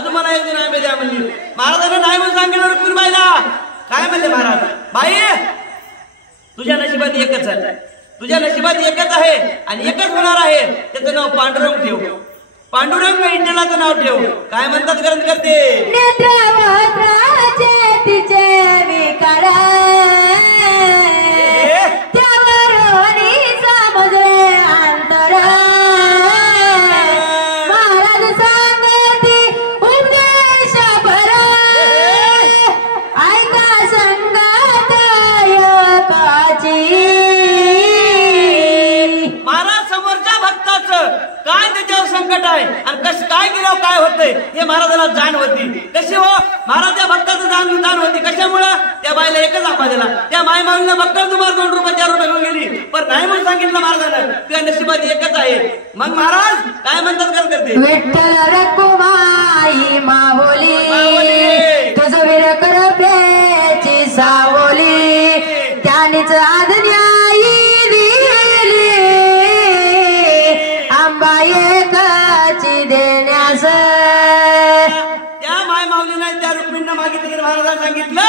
अजून मला एक जण आंबे द्या म्हणली. महाराजांना नाही म्हणून सांगितलं रुक्मिणीबाईला. काय म्हणले महाराज? बाई तुझ्या नशिबात एकच आहे, तुझ्या नशिबात एकच आहे आणि एकच होणार आहे. त्याचं नाव पांडुरंग ठेव. पांडुरंग इंटलाचं नाव ठेव. काय म्हणतात ग्रंथ करते? संकट आहे आणि कसं काय केलं काय होतंय हे महाराजांना जाण होती. कशी हो? महाराज त्या भक्ताचं जाण होती. कशामुळं? त्या बाईला एकच आंबा दिला. त्या माय माऊलीला भक्कल तुम्हाला 2 रुपये 4 रुपये घेऊन गेली, पण नाही म्हणून सांगितलं महाराजांना तुझ्या नशिबात एकच आहे. मग महाराज काय म्हणतात कर करते? विठ्ठल रखुमाई माऊली तुझं वीर करपेची सावली त्यानेच आदन्याई दिली आंबा एकाची देण्यास. त्या माय माऊलीने त्या रुक्मिणीने मागितलं, महाराजांना सांगितलं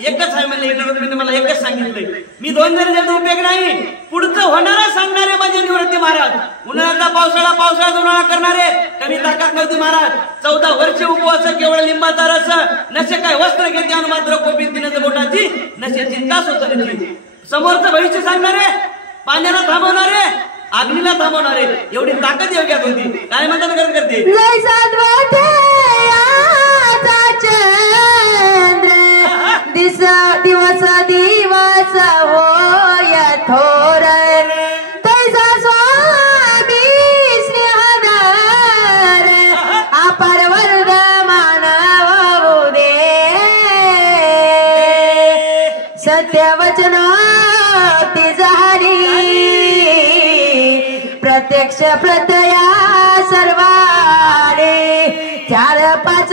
एकच आहे म्हणले. रुक्मिणीने मला एकच सांगितलंय. मी 2 जण देतो उपयोग नाही. पुढचं होणारा सांगणारे म्हणजे निवृत्ती महाराज. उन्हाळ्याचा पावसाळ्यात उन्हाळा करणारे. कमी ताकद नव्हती महाराज. 14 वर्ष उपवास केवळ लिंबाचा रस. नशे काय वस्त्र घेते आणि मात्र कोपीत तिनं बोटाची नशे चिंता स्वतःची. समोरचं भविष्य सांगणारे, पाण्याला थांबवणारे, अग्नीला थांबवणारे, एवढी ताकद योग्यात होती. काय म्हणतात करते? दिवस दिवस होय थोर तैसा स्वामी स्नेहदार अपार वर्ग मानव दे सत्य वचन ती झाली प्रत्यक्ष प्रत्यया सर्वाडे 4-5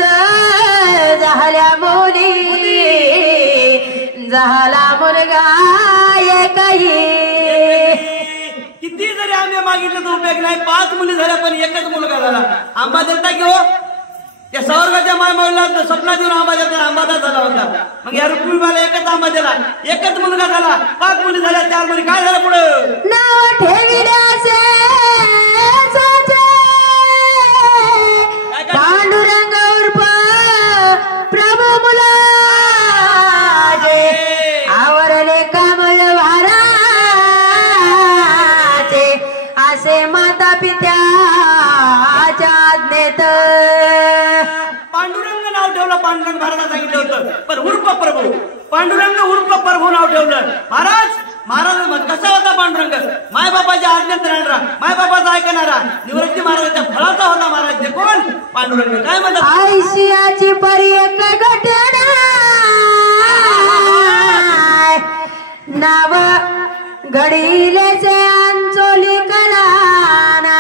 झाल्या मुली झाला मुलगा एकही. किती जरी आंबे मागितले तर उपयोग नाही. 5 मुली झाल्या पण एकच मुलगा झाला. आंबा देता की हो? त्या सावरगाच्या माय माऊलीला स्वप्नात येऊन आंबा देताना आंबादा झाला होता. मग या रुक्मिणीबाईला एकच आंबा दिला, एकच मुलगा झाला. 5 मुली झाल्या, 4 मुली. काय झालं पुढं? नाव ठेविल्यासे पांडुरंग उर्फ प्रभू मुला आवरले कामळ वाराचे असे माता पित्याच्या आज्ञेत. पांडुरंग नाव ठेवलं. पांडुरंग महाराजांना सांगितलं होतं, पण उर्फ प्रभू. पांडुरंग उर्फ प्रभू नाव ठेवलं. महाराज कसा होता पांडुरंग? मायबापाच्या आज्ञेत राहणारा, मायबापाचा ऐकणारा, निवृत्ती महाराजांच्या फळाचा होता महाराज. ते कोण? पांडुरंग. काय म्हणतात? आयशियाची परी एक घटना नाव घडीलेचे अंचोली कलाना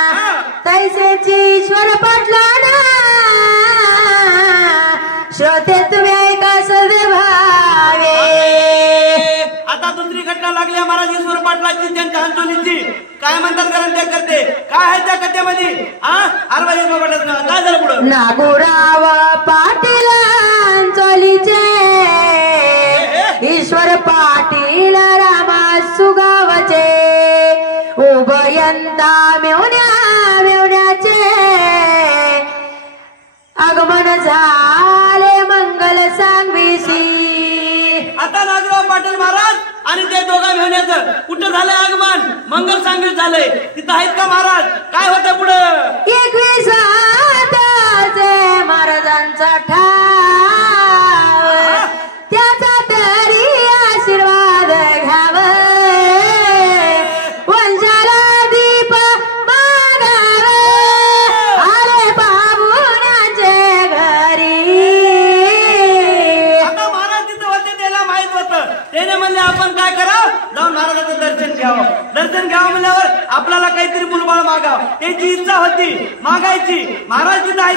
तैसेची ईश्वर पाटलाना श्रोते तुम्ही ऐका सदे भावे. आता दुसरी घटना लागली महाराज ईश्वर पाटलाची, त्यांच्या अंचोलीची. काय म्हणतात कारण ते करते? काय आहे त्या कथेमध्ये? काय झालं पुढं? नागोराव पाटील अंचोलीचे ईश्वर पाटील रामा सुगावचे उभयंता मेवण्याचे आगमन झाले मंगल सांगवीसी. आता नागराव पाटील महाराज आणि ते दोघा मेवण्याचं कुठं झालंय आगमन? मंगल सांगवीत झालंय. तिथं आहेत का महाराज? काय होतं पुढं? 21 महाराजांचा ठाव त्याचा तरी आशीर्वाद घ्याव वंशाला दीप मागाव आले पाहुण्याचे घरी. आता महाराज तिथं होते, त्याला माहित होतं. त्याने म्हणले आपण काय करावं? जाऊन महाराजांचं दर्शन घ्यावं. दर्शन घ्यावं म्हणल्यावर आपल्याला काहीतरी मुलबाळ मागाव, त्याची इच्छा होती मागायची. महाराज तिथं आहे.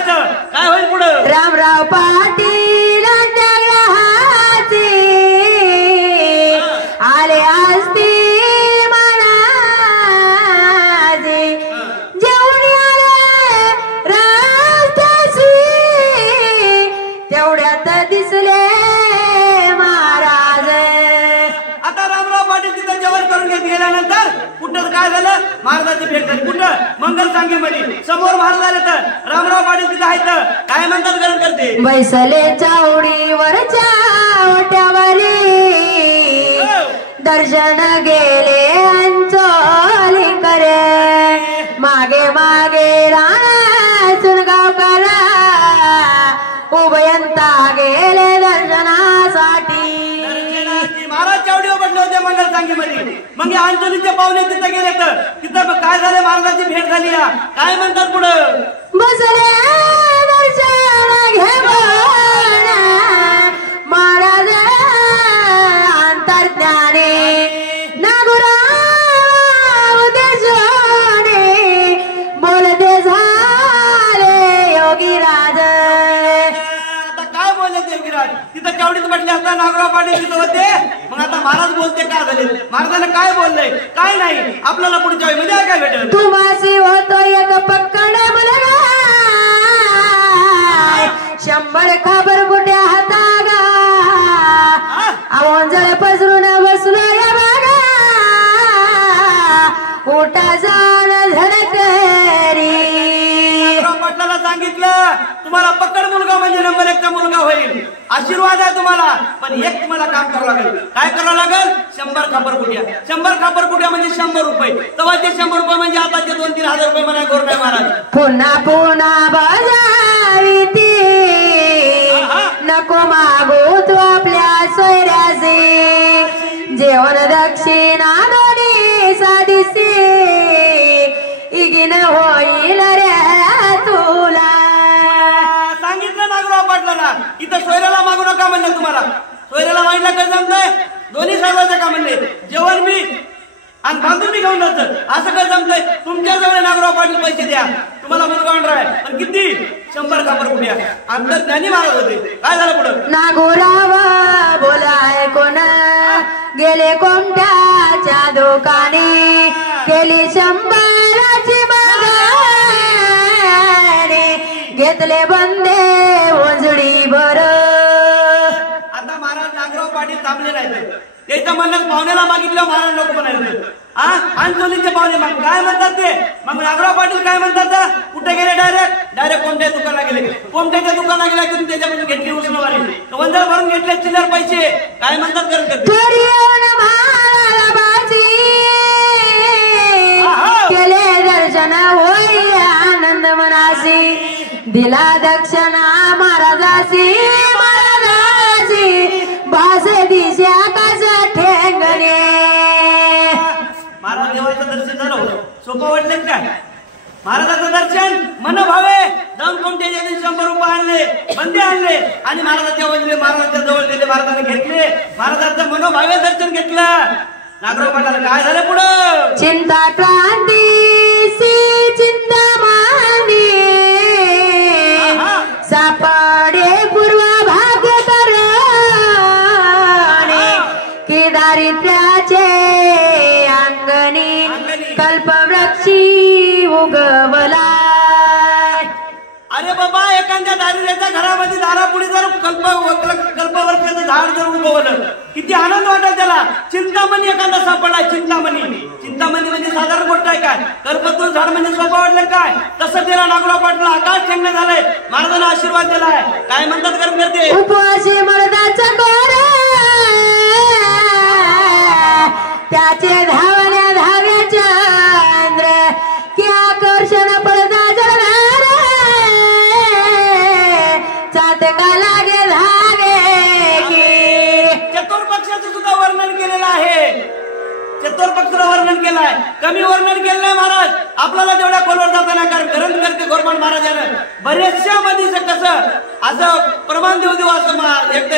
काय होईल पुढं? रामराव पाटील आले असती मनाजी जेवणी आले रस्त्याशी गेल्यानंतर कुठं काय झालं, महाराजांची भेट झाली. कुठं? मंगल सांगेमध्ये. समोर महाराज आले तर रामराव पाटील तिथं आहेत. काय म्हणतात गरज करते? बैसले चावडीवरच्या ओट्यावली दर्शन गेले अंचोली करे मागे मागे राणा सुनगावकर उभयंता गेले दर्शनासाठी. महाराज चावडीवर बसले होते मंगल सांगेमध्ये. मग अंचोलीचे पाहुणे तिथं गेले तर तिथं काय झालं, महाराजांची भेट झाली. काय म्हणतात पुढं? बसले दर्शन घेऊन महाराज अंतर्ज्ञाने नागुराव देशोने बोलते झाले योगीराज. आता काय बोलले योगीराज? तिथं चावडीत बसले असता नागराव पाटील तिथं होते. मग आता महाराज बोलते काय झाले, महाराजांना काय बोलले काय नाही, आपल्याला पुढच्या वेळी काय भेटेल? तुम्हासी होतो एक पक्कड मुलगा 100 खाबर कुठ्या हातागा आवंजळ पसरून बसलो या बागा उठा जाण झडकरी. पाटलाला सांगितलं तुम्हाला पकड मुलगा म्हणजे नंबर 1 चा मुलगा होईल. आशीर्वाद आहे तुम्हाला, पण एक तुम्हाला काम करावं लागेल. काय करावं लागेल? 100 खापरकुट्या. 100 खापरकुट्या म्हणजे 100 रुपये. तेव्हाचे 100 रुपये म्हणजे आताचे 2-3 हजार रुपये म्हणा गोरण्या महाराज. पुन्हा पुन्हा बजावी ती नको मागू तू आपल्या सोयऱ्याचे जेवण दक्षिणा दोन्ही साधीसी इगिन होईल रे तुला. सांगितलं नागराव पाटलाला इथं सोयऱ्याला मागू नका म्हणलं. तुम्हाला सोयऱ्याला मागितलं काय जमतंय? दोन्ही साहेबांचं का म्हणले जेवण मी आणि बांधून मी घेऊन जातं. असं काय जमतंय? तुमच्या जवळ नागराव पाटील पैसे द्या, तुम्हाला मुलगा होणार आहे. पण किती? 100 खापरकुट्या. अंतर ज्ञानी महाराज होते. काय झालं पुढं? नागोराव बोलाय कोण गेले कोमट्याच्या दुकानी केली 100ची मागणी घेतले बंदे ओंजडी बर. आता महाराज नागराव पाटील थांबले नाहीत. त्याच्या म्हणण्यात पाहुण्याला मागितलं महाराज नको म्हणायचं. अंचोलीचे पाहुणे मग काय म्हणतात ते? मग नागराव पाटील काय म्हणतात? कुठे गेले? डायरेक्ट कोणत्या दुकानाला गेले. कोणत्याच्या दुकानाला गेला की त्याच्यापासून घेतली उसनवारी वंदळ भरून घेतले चिल्लर पैसे. काय म्हणतात करत केले दर्शन होई आनंद मनासी दिला दक्षिणा महाराजासी भासे दिशा कसा ठेंगणे. महाराज देवाचं दर्शन झालं सोपं वाटलं काय? महाराजाचं दर्शन मनोभावे जाऊन कोणत्या 100 रुपये आणले, बंदे आणले आणि महाराजाच्या वजले महाराजांच्या जवळ गेले. महाराजांनी घेतले, महाराजांचं मनोभावे दर्शन घेतलं. नागराव पाटलाला काय झालं पुढं? चिंता क्रांती चिंता मांदी सापडे पूर्व भाग्य की दारिद्र्याचे अंगणी कल्पवृक्षी उगवला. अरे बाबा, एखाद्या दारिद्र्याच्या घरामध्ये दारापुढे जर कल्पवृक्षाचं झाड जर उगवलं किती आनंद वाटेल त्याला. चिंतामणी एखादा सापडला. चिंतामणी म्हणजे साधारण गोष्ट आहे काय? कल्पतरू झाड म्हणजे सोपं वाटलं काय? तसं त्याला नागराव पाटला आकाश ठेंगणं झालंय. महाराजांना आशीर्वाद दिलाय. काय म्हणतात कर्म करते? उपवासी मर्दाचा कोर त्याचे धावण्या धाव्या चंद्र की आकर्षण पडदा जळणार चातका लागे धागे की. चतुर्पक्षाचं सुद्धा वर्णन केलेलं आहे. चतुर्पक्षाचं वर्णन केलंय, कमी वर्णन केलं नाही महाराज. आपल्याला जेवढ्या खोलवर जाताना कारण ग्रंथ करते गोरमाड महाराजानं बरेचशा मध्ये कसं असं प्रमाण देऊ देऊ असं एकदा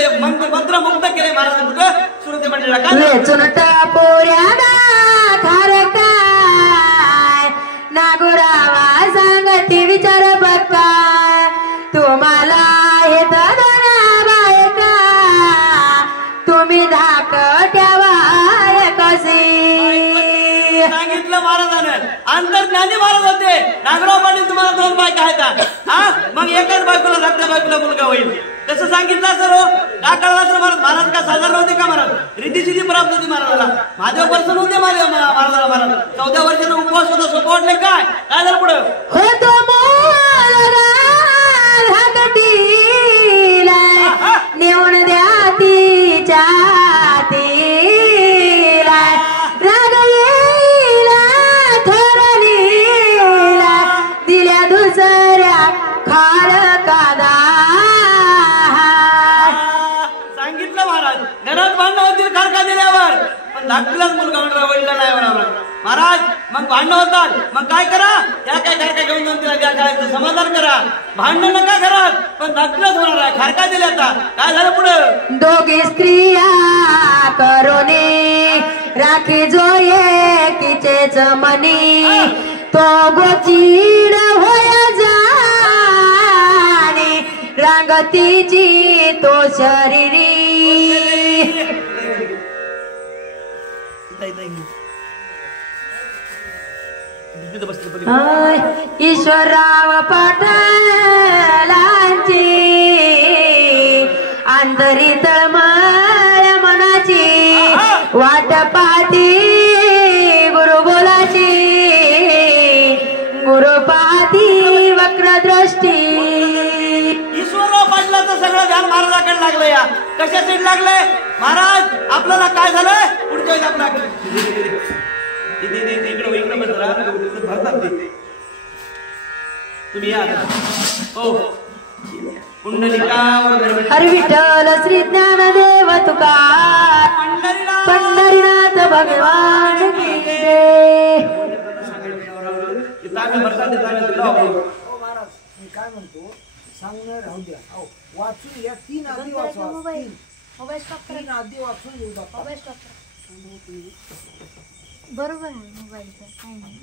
मंत्र मुक्त केले महाराज. कुठं सुरते मंडळाला पोऱ्याला खार काय नागुरावा सांगती विचार बघा तुम्हाला हे दादा बायका तुम्ही धाकट्यावा कशी. सांगितलं महाराजानं. अंतर्ज्ञानी महाराज होते. नागराव पाटील तुम्हाला 2 बायका आहेत. मग एकाच बायकोला धाकट्या बायकोला मुलगा होईल. कसं सांगितलं सर हो का कळला तर महाराज का साधारण होते का महाराज रीतीशीती प्राप्त होती महाराजाला महादेव पर्सन होते महाराजाला महाराज 14 वर्षाचा उपवास होता सोपं वाटले काय काय झालं पुढं होतो नेऊन द्या तिच्या तिला राग येईला थोरलीला दिल्या दुसऱ्या खाल कादा सांगितलं महाराज घरात भांडण होतील खारका दिल्यावर पण धाकटीलाच मुलगा म्हणला वडील नाही म्हणाला महाराज मग भांडण होतात मग काय करा त्या काय खारका घेऊन जाऊन तिला त्या काळाचं समाधान करा भांडण नका घरात पण धाकटीलाच होणार आहे खारका दिल्या आता काय झालं पुढं दोघी स्त्रिया करोने राखी जो एकीचेच मनी तो गोचीड होय जाणे रांगतीची तो शरीरी ईश्वरराव पाटलांची अंतरी तळमळ मनाची वाट पाहती गुरुबोलाची गुरु पाहती वक्रदृष्टी ईश्वरराव पाटलाचं सगळं ध्यान महाराजाकडे लागलं या कशासाठी लागलंय महाराज आपल्याला काय झालंय पुढच्या वेळेस आपला इकडे भरतात तुम्ही या हो हरी विठ्ठल श्री ज्ञानदेव तुकार पंढरीनाथ भगवान की जय. काय म्हणतो सांगणार राहू द्या वाचून या 3 आधी वाचवा 3 आधी वाचून येऊ द्या बरोबर आहे मोबाईलचं काय नाही